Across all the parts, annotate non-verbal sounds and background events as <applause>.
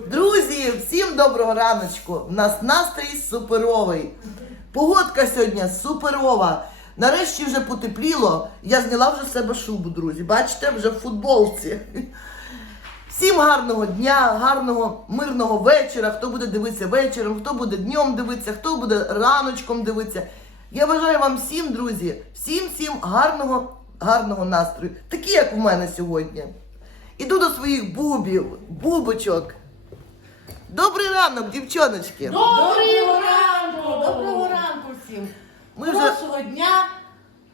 Друзі, всім доброго раночку. У нас настрій суперовий. Погодка сьогодні суперова. Нарешті вже потепліло. Я зняла вже з себе шубу, друзі. Бачите, вже в футболці. Всім гарного дня, гарного мирного вечора. Хто буде дивитися вечором, хто буде днем дивитися, хто буде раночком дивитися. Я бажаю вам всім, друзі, всім всім гарного, гарного настрою, такі, як у мене сьогодні. Іду до своїх бубів, бубочок. Добрий ранок, дівчоночки. Доброго ранку! Доброго ранку всім! Ми вже дня,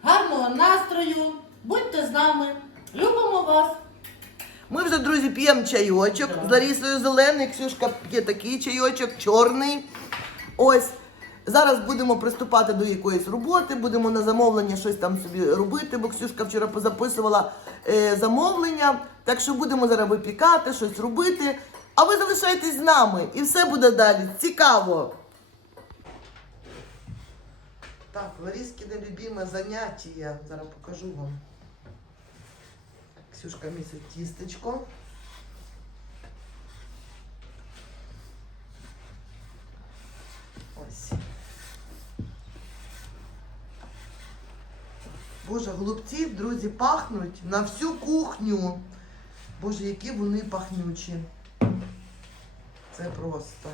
гарного настрою. Будьте з нами. Любимо вас. Ми вже, друзі, п'ємо чайочок з Ларісою Зелений. Ксюшка п'є такий чайочок, чорний. Ось. Зараз будемо приступати до якоїсь роботи, будемо на замовлення щось там собі робити, бо Ксюшка вчора позаписувала е, замовлення. Так що будемо зараз випікати, щось робити. А ви залишайтесь з нами і все буде далі. Цікаво. Так, Ларіскине любиме заняття. Я Зараз покажу вам. Ксюшка місить тістечко. Ось. Боже, голубці, друзі, пахнуть на всю кухню. Боже, які вони пахнючі. Це просто.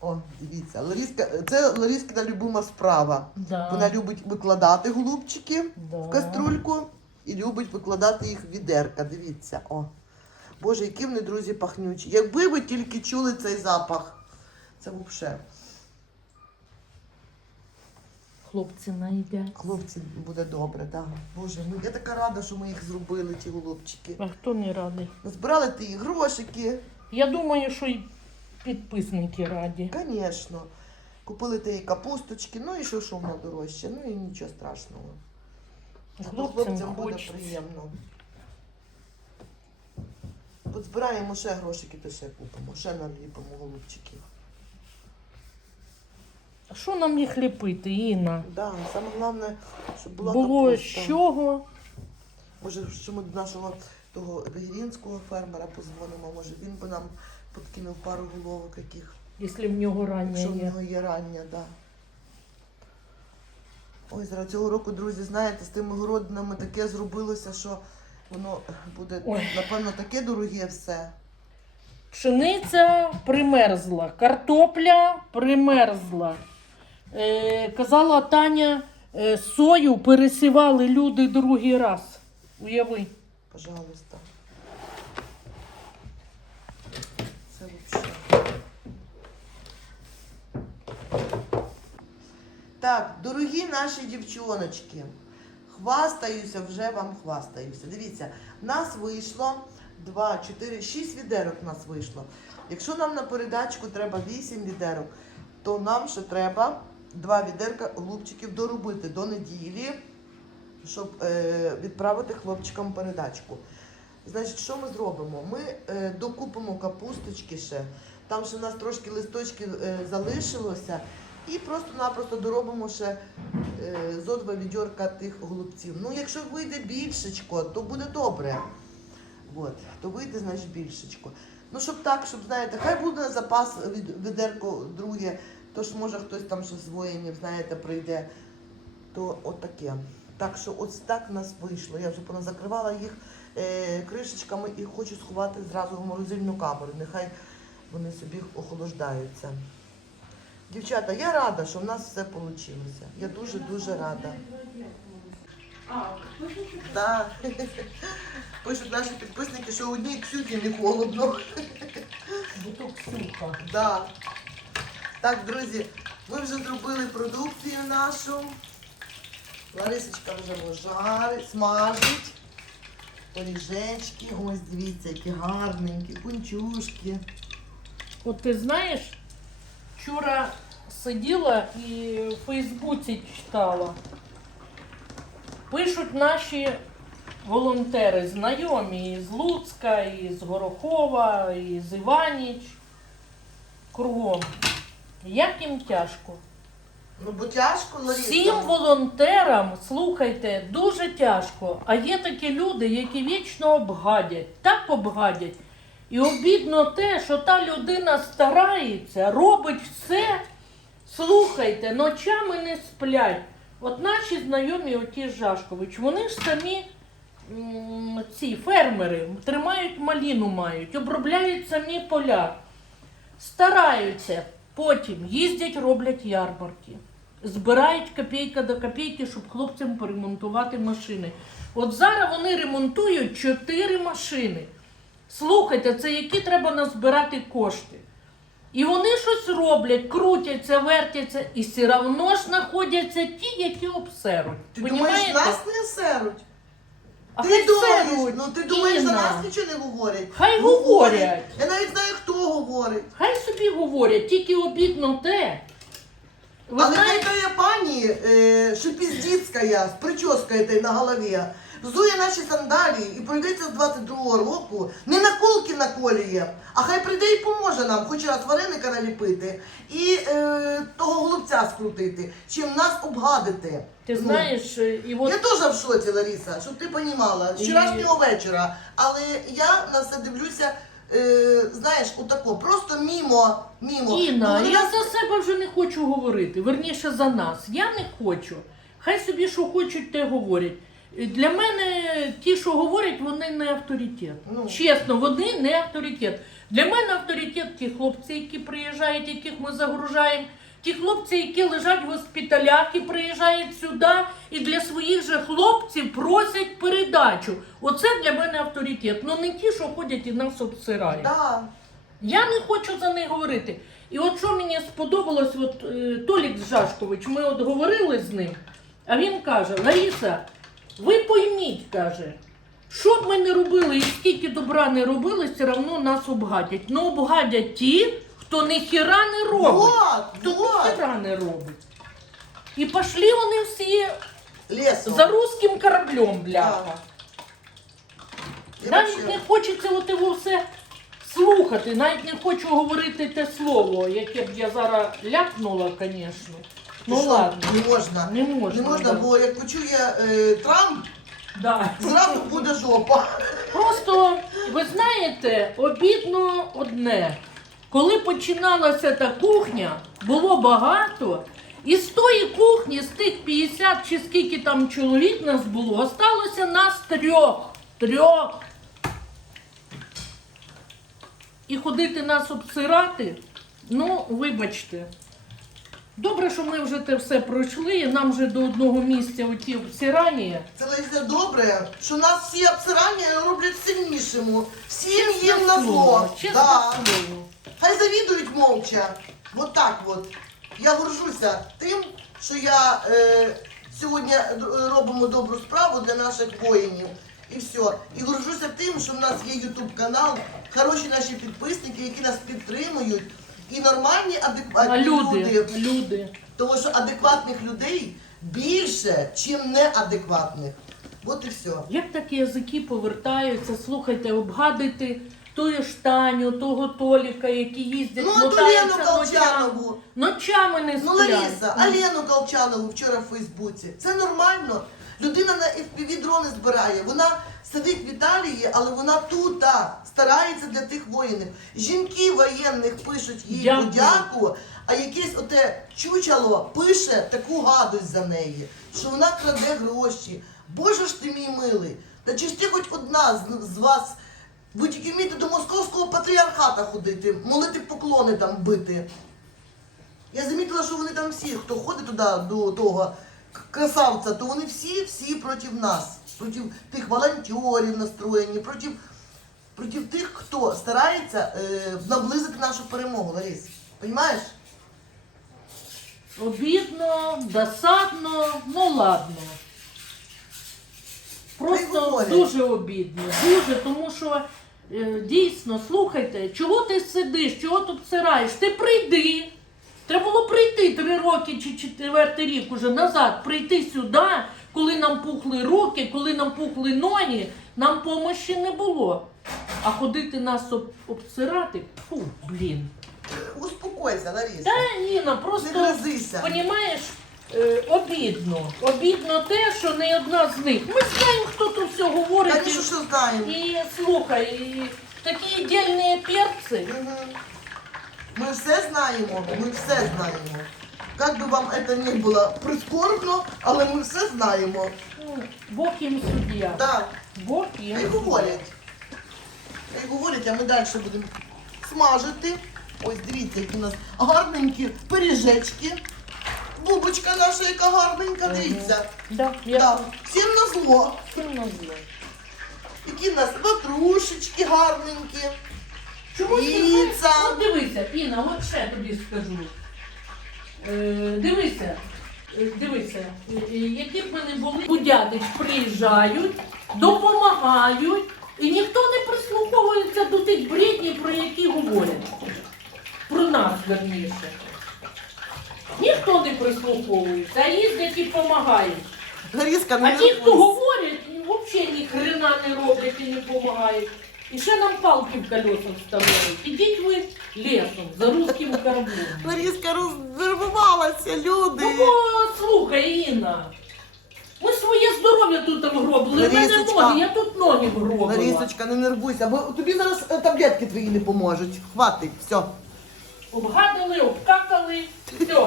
О, дивіться, Ларіска, це Ларіскина любима справа. Да. Вона любить викладати голубчики Да. в каструльку і любить викладати їх в відерка. Дивіться, о. Боже, які вони, друзі, пахнючі. Якби ви тільки чули цей запах. Це взагалі. Хлопці наїдять. Хлопці, буде добре, так. Боже, ну я така рада, що ми їх зробили, ті голубчики. А хто не радий? Збирали ті грошики, Я думаю, що й підписники раді. звісно. Купили ті капусточки, ну і що, що воно дорожче, ну і нічого страшного. Хлопцям хлопцям буде хочеться. приємно. От збираємо ще грошики, то ще купимо, ще наліпимо голубчиків. А що нам їх ліпити, Інна? Да, саме головне, щоб була Було з капуста. чого? Може, що ми до нашого того вегетаріанського фермера позвонимо, може він би нам подкинув пару головок яких, Якщо в нього рання якщо в є. нього є рання, да. Ой, зараз цього року, друзі, знаєте, з тими городинами таке зробилося, що воно буде, Ой. напевно, таке дороге все. Пшениця примерзла, картопля примерзла. Е, казала Таня, е, сою пересівали люди другий раз. Уяви. Пожалуйста. Це вообще. Так, дорогі наші дівчоночки, хвастаюся, вже вам хвастаюся. Дивіться, нас вийшло 2, 4, 6 відерок нас вийшло. Якщо нам на передачку треба 8 відерок, то нам ще треба 2 відерка голубчиків доробити до неділі, щоб е, відправити хлопчикам передачку. Значить, що ми зробимо? Ми е, докупимо капусточки ще. Там ще в нас трошки листочки е, залишилося. І просто-напросто доробимо ще е, зо два відьорка тих голубців. Ну, якщо вийде більшечко, то буде добре. От, то вийде, значить, більшечко. Ну, щоб так, щоб, знаєте, хай буде запас від, відерко друге, то ж може хтось там ще з воїнів, знаєте, прийде. То от таке. Так що ось так в нас вийшло. Я вже поназакривала їх е, кришечками і хочу сховати зразу в морозильну камеру. Нехай вони собі охолоджаються. Дівчата, я рада, що в нас все вийшло. Я дуже-дуже рада. Да. <laughs> Пишуть наші підписники, що одній Ксюді не холодно. Бо то Ксюха. Да. Так, друзі, ми вже зробили продукцію нашу. Ларисочка вже жарить, смажить. Пиріжечки, ось дивіться, які гарненькі, кунчушки. От ти знаєш, вчора сиділа і в Фейсбуці читала. Пишуть наші волонтери, знайомі із Луцька, із Горохова, із Іваніч. Кругом. Як їм тяжко. Ну, бо тяжко, Лариса. Всім волонтерам, слухайте, дуже тяжко. А є такі люди, які вічно обгадять, так обгадять. І обідно те, що та людина старається, робить все. Слухайте, ночами не сплять. От наші знайомі, оті Жашкович, вони ж самі м, ці фермери тримають маліну, мають, обробляють самі поля, стараються, потім їздять, роблять ярмарки збирають копійка до копійки, щоб хлопцям поремонтувати машини. От зараз вони ремонтують чотири машини. Слухайте, це які треба назбирати кошти. І вони щось роблять, крутяться, вертяться, і все одно ж знаходяться ті, які обсеруть. Ти думаєш, нас не серуть? А ти хай думаєш, ну ти думаєш, за Інна. нас нічого не говорять? Хай говорять. Я навіть знаю, хто говорить. Хай собі говорять, тільки обідно те. Ви Але хай знаєте, тая пані е, я з прическою этой на голові взує наші сандалії і пройдеться з 22-го року, не на колки наколює, а хай прийде і поможе нам хоч раз вареника наліпити і е, того голубця скрутити, чим нас обгадити. ти Ну, знаєш, і от Я теж в шоці, Лариса, щоб ти понімала, з І- вчорашнього вечора. Але я на все дивлюся, е, знаєш, отако, просто мімо, мімо. Інна, Ну, я нас- за себе вже не хочу говорити. Верніше за нас. Я не хочу. Хай собі що хочуть, те говорять. Для мене ті, що говорять, вони не авторитет. Ну. Чесно, вони не авторитет. Для мене авторитет ті хлопці, які приїжджають, яких ми загружаємо. Ті хлопці, які лежать в госпіталях і приїжджають сюди, і для своїх же хлопців просять передачу. Оце для мене авторитет. Ну не ті, що ходять і нас обсирають. Да. Я не хочу за них говорити. І от що мені сподобалось, от е, Толік Жашкович, ми от говорили з ним, а він каже: Лариса, ви пойміть, каже, що б ми не робили і скільки добра не робили, все одно нас обгадять. Ну обгадять ті, хто ніхіра не робить. Вот, Хто вот. ніхіра не робить. І пішли вони всі Лесом. за русським кораблем, бляха. Навіть вообще- не хочеться от його все слухати, навіть не хочу говорити те слово, яке б я зараз ляпнула, звісно. Ну що, ладно, Не можна. не можна. Не можна, да. бо як почує е, Трамп, Да. зразу буде жопа. Просто, ви знаєте, обідно одне. Коли починалася та кухня, було багато, і з тої кухні, з тих 50 чи скільки там чоловік нас було, осталося нас трьох. Трьох. І ходити нас обсирати, ну, вибачте. Добре, що ми вже те все пройшли, нам вже до одного місця оті обсирання. Це Леся добре, що нас всі обсирання роблять сильнішими. Всім їм на зло. Слово, Чесне Да. слово. Хай завідують мовча. Вот так от. Я горжуся тим, що я е, сьогодні робимо добру справу для наших воїнів. І все. І горжуся тим, що в нас є Ютуб канал, хороші наші підписники, які нас підтримують. І нормальні, адекватні люди, люди. люди. Тому що адекватних людей більше, чим неадекватних. От і все. Як так язики повертаються, слухайте, обгадити тою ж Таню, того Толіка, які їздять, Ну, а ту мотаються Лену ночами. Колчанову. Ночами не Ну, сплять. Лариса, а Лену Колчанову вчора в Фейсбуці. Це нормально. Людина на FPV дрони збирає. Вона сидить в Італії, але вона тут та, старається для тих воїнів. Жінки воєнних пишуть їй Дякую. подяку, а якесь оте чучало пише таку гадость за неї, що вона краде гроші. Боже ж ти мій милий. Та чи ж ти хоч одна з, з вас, ви тільки вмієте до московського патріархата ходити, молити поклони там бити. Я замітила, що вони там всі, хто ходить туди до того красавця, то вони всі, всі проти нас, проти тих волонтерів настроєні, проти, проти тих, хто старається е, наблизити нашу перемогу, Ларис. Понимаєш? Обідно, досадно, ну ладно. Просто дуже обідно, дуже, тому що е, дійсно, слухайте, чого ти сидиш, чого тут сираєш? Ти прийди. Треба було прийти три роки чи четвертий рік уже назад, прийти сюди, коли нам пухли руки, коли нам пухли ноги, нам помощі не було. А ходити нас об, обсирати, фу, блін. Успокойся, Лариса. Та Інна, Не просто. Понімаєш, е, обідно. Обідно те, що не одна з них. Ми знаємо, хто тут все говорить. Конечно, що знаємо. І слухай, і такі дільні перці. Мгм. Ми все знаємо, ми все знаємо. Як би вам це не було прискорбно, але ми все знаємо. Бог їм суддя. Так, Бог їм хай говорять. Хай говорять, а ми далі будемо смажити. Ось дивіться, які у нас гарненькі пиріжечки. Бубочка наша, яка гарненька, дивіться. Да, я всім на зло. сильно зле. Які в нас ватрушечки гарненькі. Чому Піца. От дивися, Інна, от ще тобі скажу. Е, дивися, е, дивися, е, які б ми не були, будятич приїжджають, допомагають, і ніхто не прислуховується до тих бреднів, про які говорять. Про нас, верніше. Ніхто не прислуховується, а їздять і допомагають. Лариска, А не ті, хто говорять, взагалі ні хрена не роблять і не допомагають. І ще нам палки в колеса вставляють. Ідіть ви лісом за русським карбоном. Лариска рознервувалася, люди. Ну, бо, слухай, Інна, ми своє здоров'я тут вгробили. В мене Ларисочка. ноги, я тут ноги вгробила. Ларисочка, не нервуйся, бо тобі зараз е, таблетки твої не поможуть. Хватить, все. Обгадали, обкакали, все.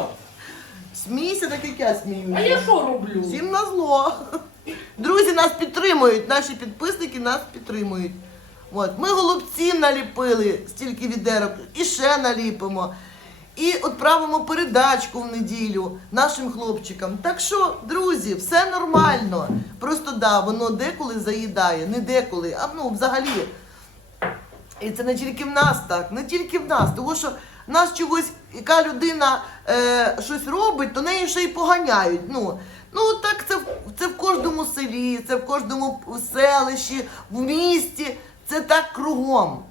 Смійся, так як я. А я що роблю? Всім на зло. Друзі нас підтримують, наші підписники нас підтримують. От, ми голубців наліпили стільки відерок і ще наліпимо. І відправимо передачку в неділю нашим хлопчикам. Так що, друзі, все нормально. Просто да, воно деколи заїдає, не деколи, а ну взагалі. І це не тільки в нас так, не тільки в нас. Тому що нас чогось, яка людина е, щось робить, то неї ще й поганяють. Ну, ну так це, це в кожному селі, це в кожному селищі, в місті, це так кругом.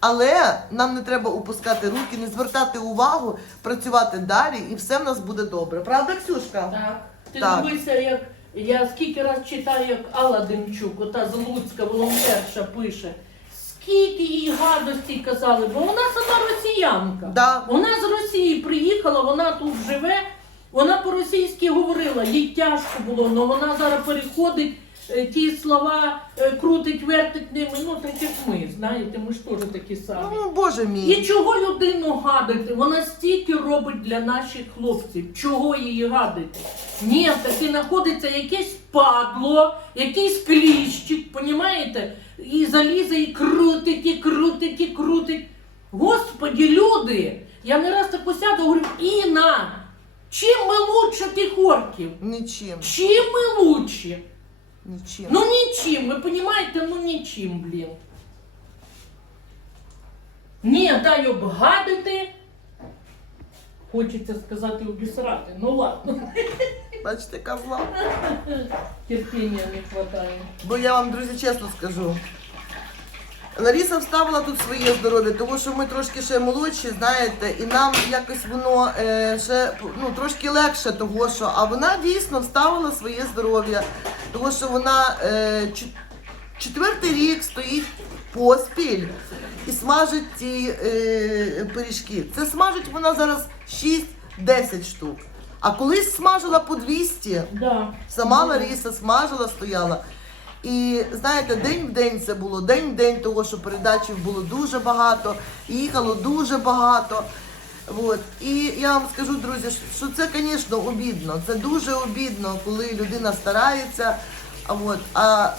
Але нам не треба опускати руки, не звертати увагу, працювати далі, і все в нас буде добре. Правда, Ксюшка? Так. Ти Так. дивися, як я скільки раз читаю, як Алла Демчук, ота з Луцька волонтерша пише. Скільки їй гадості казали, бо вона сама росіянка. Да. Вона з Росії приїхала, вона тут живе, вона по-російськи говорила, їй тяжко було, але вона зараз переходить, ті слова е, крутить, вертить ними, ну так як ми, знаєте, ми ж теж такі самі. Ну, Боже І мій. чого людину гадити? Вона стільки робить для наших хлопців. Чого її гадити? Ні, таки знаходиться якесь падло, якийсь кліщик, понімаєте? І залізе, і крутить, і крутить, і крутить. Господі, люди! Я не раз так посяду, говорю, Іна, чим ми лучше тих орків? Нічим. Чим ми лучше? Нічим. Ну нічим, ви розумієте, ну нічим, блін. Ні, дай обгадити. Хочеться сказати обісрати. Ну ладно, Бачите, козла. терпіння не вистачає. Бо я вам, друзі, чесно скажу. Лариса вставила тут своє здоров'я, тому що ми трошки ще молодші, знаєте, і нам якось воно е, ще ну, трошки легше того, що. А вона дійсно вставила своє здоров'я, тому що вона е, четвертий рік стоїть поспіль і смажить ці е, пиріжки. Це смажить вона зараз 6-10 штук. А колись смажила по 200. Да. Сама Лариса смажила, стояла. І знаєте, день в день це було, день в день того, що передачів було дуже багато, їхало дуже багато. От. І я вам скажу, друзі, що це, звісно, обідно. Це дуже обідно, коли людина старається, а, от, а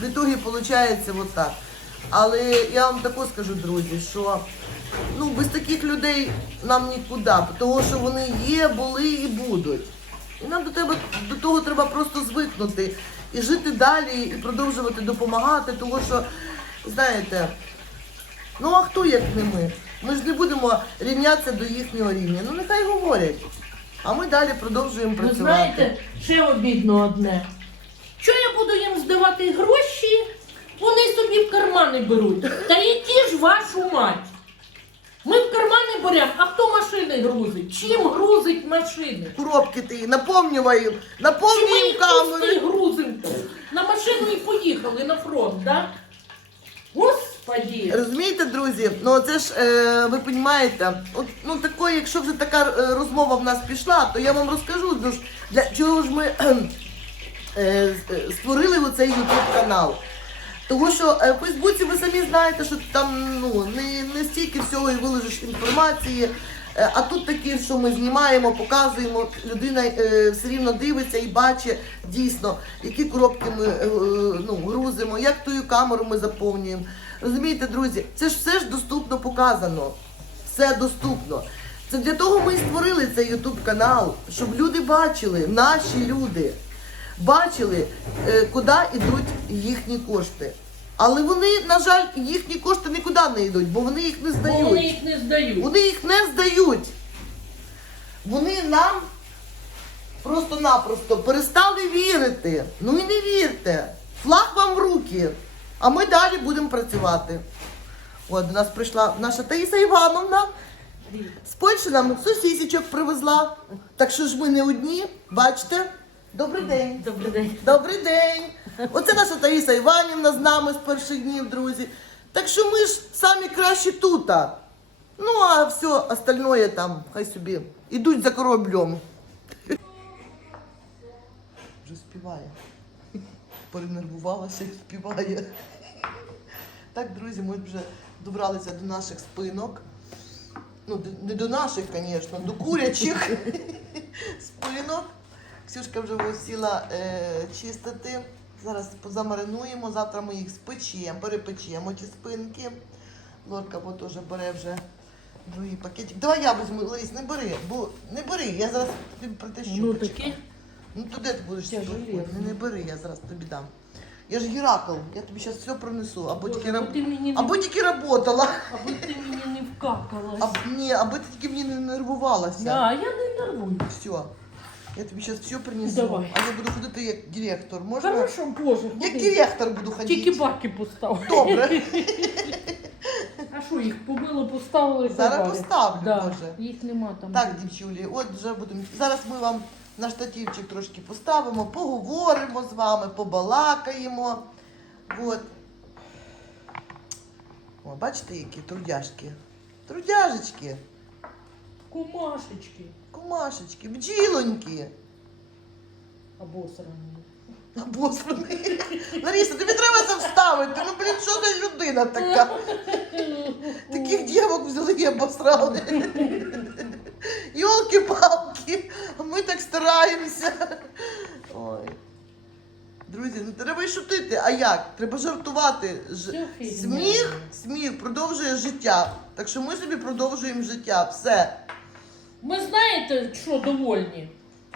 в ітогі виходить отак. Але я вам тако скажу, друзі, що ну, без таких людей нам нікуди, тому що вони є, були і будуть. І нам до тебе до того треба просто звикнути і жити далі, і продовжувати допомагати, тому що, знаєте, ну а хто як не ми? Ми ж не будемо рівнятися до їхнього рівня. Ну нехай говорять. А ми далі продовжуємо Ви працювати. знаєте, ще обідно одне. Що я буду їм здавати гроші? Вони собі в кармани беруть. Та які ж вашу мать? Ми в кармани беремо, а хто машини грузить? Чим грузить машини? Коробки ти, наповнюємо, Чи ми камери. грузимо? На машину і поїхали на фронт, да? Господи! Господи. Розумієте, друзі? Ну це ж е, ви розумієте, от ну такої, якщо вже така е, розмова в нас пішла, то я вам розкажу ну, для чого ж ми <clears throat> е, створили оцей YouTube канал. Тому що е, в Фейсбуці ви самі знаєте, що там ну не, не стільки всього і виложиш інформації. Е, А тут таке, що ми знімаємо, показуємо, людина е, все рівно дивиться і бачить дійсно, які коробки ми е, ну, грузимо, як ту камеру ми заповнюємо. Розумієте, друзі, це ж все ж доступно показано. Все доступно. Це для того ми і створили цей YouTube канал, щоб люди бачили, наші люди бачили, е, куди йдуть їхні кошти. Але вони, на жаль, їхні кошти нікуди не йдуть, бо вони їх не Бо здають. вони їх не здають. Вони їх не здають. Вони нам просто-напросто перестали вірити. Ну і не вірте. Флаг вам в руки. А ми далі будемо працювати. От до нас прийшла наша Таїса Івановна. З Польщі нам сусісічок привезла. Так що ж ми не одні, бачите? Добрий день. Добрий день. Добрий день! Оце наша Таїса Іванівна з нами з перших днів, друзі. Так що ми ж самі кращі тут. Ну, а все остальное там, хай собі. Ідуть за кораблем. Вже співає. Перенервувалася і співає. Так, друзі, ми вже добралися до наших спинок. Ну, не до наших, звісно, до курячих <laughs> спинок. Ксюшка вже сіла е, чистити. Зараз позамаринуємо, завтра ми їх спечемо, перепечемо ті спинки. Лорка теж бере вже другий пакетик. Давай я візьму, Ларис, не бери, бо не бери, я зараз тобі притащу. Ну почекай. таке. Ну туди ти будеш Я сидіти. железна. Не, не бери, я зараз тобі дам. Я ж Геракл, я тобі зараз все принесу. Або Боже, тільки, аби раб... ти мені не, або тільки работала. аби ти мені не вкакалась. Або, ні, аби ти тільки мені не нервувалася. Да, я не нервую. Все. Я тобі зараз все принесу. Давай. А я буду ходити як директор. Можна? Хорошо, Боже. Як ходи. директор буду ходити. Тільки баки постав. Добре. <laughs> А що їх побило, поставили і Зараз ховали. поставлю, да. Боже. Їх нема там. Так, дівчулі, от вже будемо. Зараз ми вам на штативчик трошки поставимо, поговоримо з вами, побалакаємо. От. О, бачите, які трудяшки. Трудяжечки, Кумашечки. кумашечки, бджілоньки. Або срані. Обосраний. Лариса, тобі треба це вставити. Ну, блін, що за людина така? Таких дівок взяли і обосрали. <laughs> Йолки-палки, а ми так стараємося. Ой. Друзі, ну треба й шутити. А як? Треба жартувати. Ж... Сміх, сміх продовжує життя. Так що ми собі продовжуємо життя. Все. Ми знаєте, що довольні?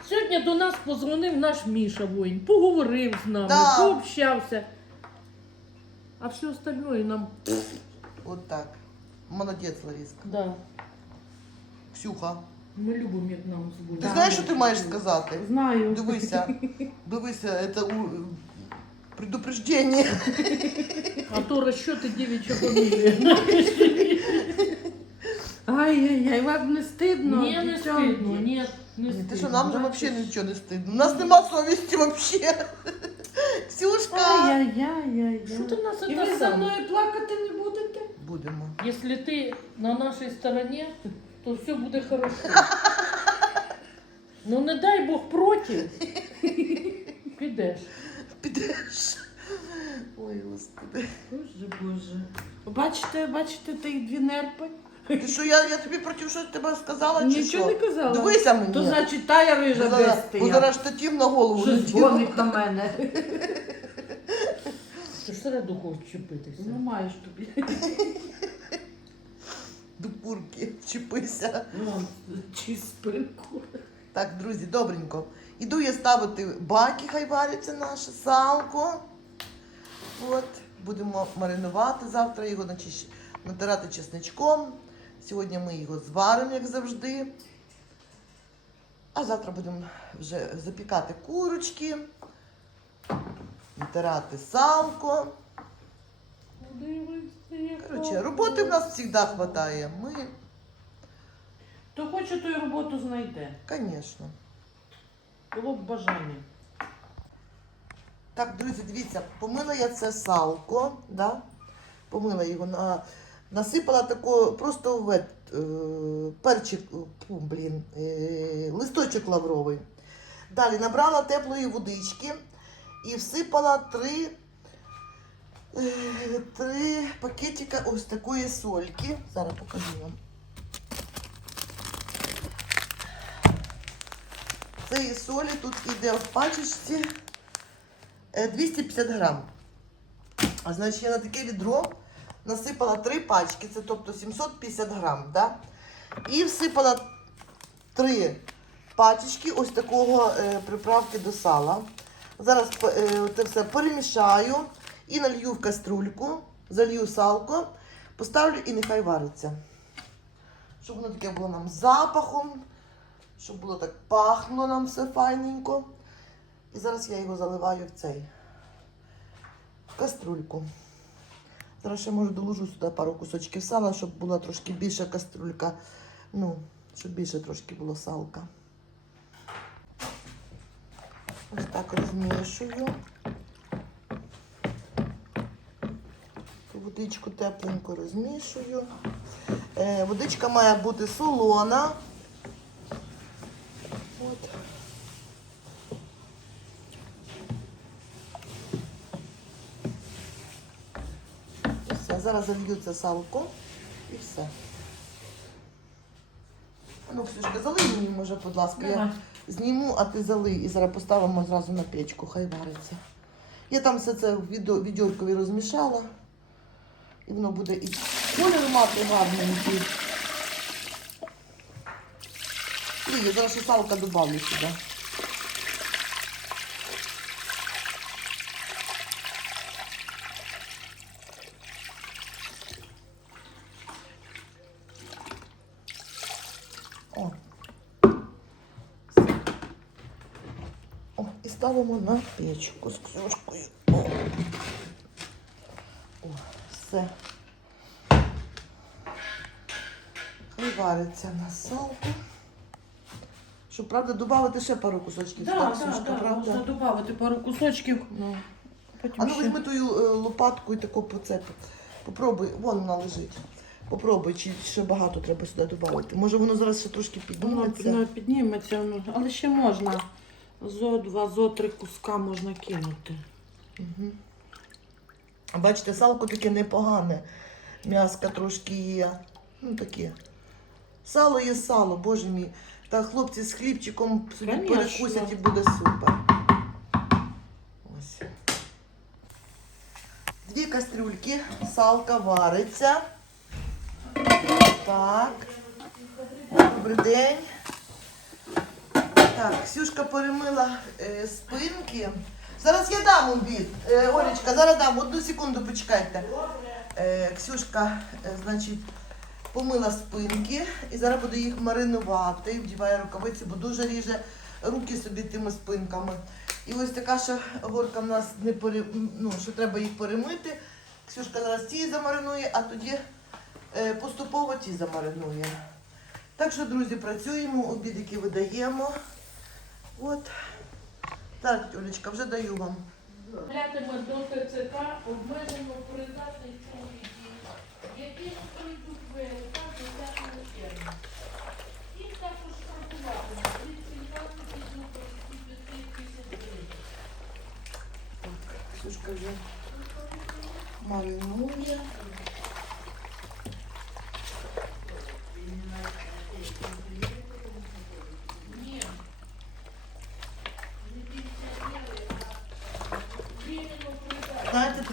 Сьогодні до нас позвонив наш Міша воїн, поговорив з нами, Да. пообщався. А все остальное нам. От так. Молодець, Лариска. Да. Ксюха. Ми любимо, як нам Ти звонять. знаєш, що ти маєш сказати? Знаю. Дивися, <laughs> дивися, це у... предупреждення. А то розчоти дівча фамілія. Ай-яй-яй, вам не стидно? Ні, не дівчонки? стидно, ні, не Ні, стидно. Ти що, нам же бачиш? взагалі нічого не стидно. У нас нема совісті взагалі. Ксюшка! Ай-яй-яй-яй. Що ти нас І це ви за саме? мною плакати не будете? Будемо. Якщо ти на нашій стороні, то все буде хорошо. Ну не дай Бог проти, підеш. Підеш. Ой, господи. Боже, боже. Бачите, бачите тих дві нерпи? Ти що, я, я тобі проти щось тебе сказала чи Нічого що? не казала. Дивися мені. То значить тая рижа Бо зараз, без бо зараз штатив на голову Що летів. дзвонить на мене. <laughs> Ти ж середу хочеш чіпитися. Ну маєш тобі. <laughs> До курки вчепися. Вон, чи спинку. Так, друзі, добренько. Іду я ставити баки, хай вариться наше салко. От, будемо маринувати завтра його начищ- натирати чесничком. Сьогодні ми його зваримо, як завжди. А завтра будемо вже запікати курочки, натирати салко. Коротше, роботи в нас завжди вистачає. Ми, То хоче, то й роботу знайде. звісно. Було б бажання. Так, друзі, дивіться, помила я це салко, да? помила його на. Насипала тако просто в е, перчик, фу, блін, е, листочок лавровий. Далі набрала теплої водички і всипала три, е, три пакетика ось такої сольки. Зараз покажу вам. Цієї солі тут іде в пачечці е, 250 грам. А значить, я на таке відро насипала три пачки, це тобто 750 грам, да? І всипала три пачечки ось такого е, приправки до сала. Зараз е, це все перемішаю і налью в каструльку, залью салко, поставлю і нехай вариться. Щоб воно таке було нам запахом, щоб було так пахнуло нам все файненько. І зараз я його заливаю в цей в каструльку. Зараз ще може доложу сюди пару кусочків сала, щоб була трошки більша каструлька. Ну, щоб більше трошки було салка. Ось так розмішую. Водичку тепленько розмішую. Е, водичка має бути солона. От. І все. Зараз залью це салко і все. Ну, Ксюшка, залий мені, може, будь ласка. Я зніму, а ти залий і зараз поставимо зразу на печку, хай вариться. Я там все це в відео, розмішала. І воно буде і колір мати гарненький. І я зараз салка добавлю сюди. О. І ставимо на печку з ксюшкою. Все. Хай вариться на салку. Щоб, правда, додати ще пару кусочків. Да, так, да, Ксюшка, да, правда? можна додати пару кусочків. Ну. Потім А ну ще- візьми тую е, лопатку і таку поцеп. Попробуй, вон вона лежить. Попробуй, чи ще багато треба сюди додати. Може воно зараз ще трошки підніметься. воно підніметься, але ще можна. Зо два, зо три куска можна кинути. Угу. Бачите, салко таке непогане. М'яска трошки є. Ну таке. Сало є сало, боже мій. Та хлопці з хлібчиком собі Конечно. перекусять і буде супер. Ось. Дві кастрюльки, салка вариться. Так. Добрий день. Так, Ксюшка перемила е, спинки. Зараз я дам обід. Е, Олечка, зараз дам. Одну секунду почекайте. Е, Ксюшка, е, значить, помила спинки і зараз буду їх маринувати. Вдіваю рукавиці, бо дуже ріже руки собі тими спинками. І ось така ще горка в нас не пере... ну, що треба їх перемити. Ксюшка зараз ці замаринує, а тоді е, поступово ті замаринує. Так що, друзі, працюємо, обідики видаємо. От. Так, Олечка, вже даю вам. Глядимо до ТЦК обмежено придатних чоловіків, які пройдуть ВЛК до 5 червня. Їх також штрафуватимуть від 17 до 25 тисяч гривень. Ксюшка вже маринує.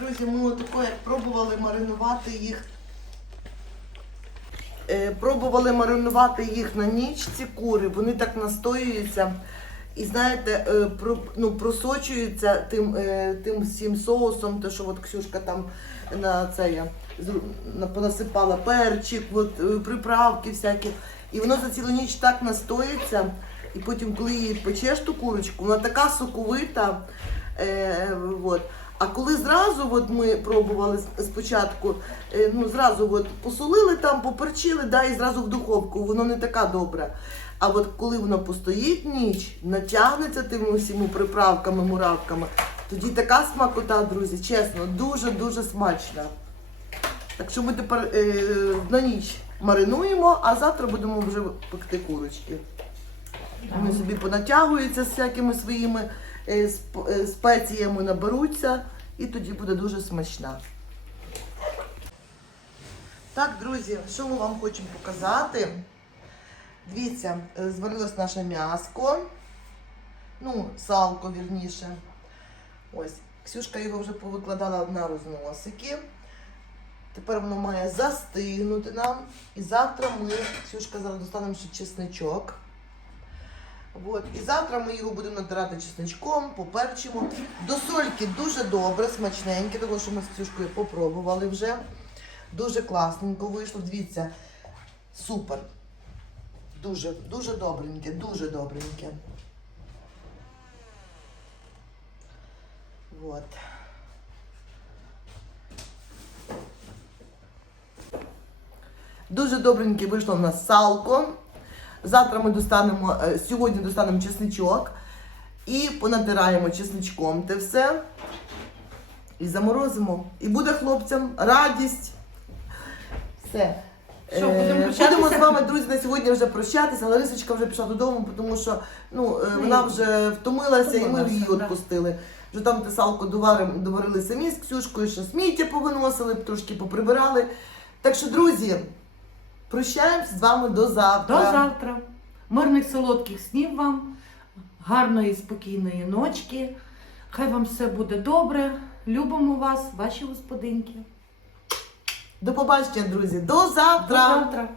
Друзі, ми отако, як пробували маринувати їх. Е, пробували маринувати їх на ніч, ці кури, вони так настоюються. І знаєте, е, ну, просочуються тим, е, тим всім соусом, те, що от Ксюшка там на це я понасипала перчик, от, приправки всякі. І воно за цілу ніч так настоїться. І потім, коли її печеш ту курочку, вона така соковита. Е, от. А коли зразу от ми пробували спочатку, е, ну зразу от посолили там, поперчили, да, і зразу в духовку, воно не така добра. А от коли воно постоїть ніч, натягнеться тими всіми приправками, муравками, тоді така смакота, друзі, чесно, дуже-дуже смачна. Так що ми тепер е, на ніч маринуємо, а завтра будемо вже пекти курочки. Вони собі понатягуються з всякими своїми е, е, спеціями, наберуться, і тоді буде дуже смачна. Так, друзі, що ми вам хочемо показати? Дивіться, е, зварилось наше м'яско, ну, салко вірніше. Ось, Ксюшка його вже повикладала на розносики. Тепер воно має застигнути нам. І завтра ми, Ксюшка, зараз достанемо ще чесничок. От. І завтра ми його будемо натирати чесничком, поперчимо. До сольки дуже добре, смачненьке, тому що ми з Ксюшкою попробували вже. Дуже класненько вийшло. Дивіться, супер. Дуже, дуже добреньке, дуже добреньке. Вот. Дуже добреньке вийшло в нас салко. Завтра ми достанемо, е, сьогодні достанемо чесничок і понатираємо чесничком те все. І заморозимо. І буде хлопцям радість. Все. Що, Е, будемо прощатися? будемо з вами, друзі, на сьогодні вже прощатися. Ларисочка вже пішла додому, тому що ну, е, вона вже втомилася і ми її відпустили. Вже там те салко доварили самі з Ксюшкою, ще сміття повиносили, трошки поприбирали. Так що, друзі, прощаємось з вами до завтра. До завтра. Мирних солодких снів вам, гарної спокійної ночки. Хай вам все буде добре. Любимо вас, ваші господинки. До побачення, друзі. До завтра. До завтра.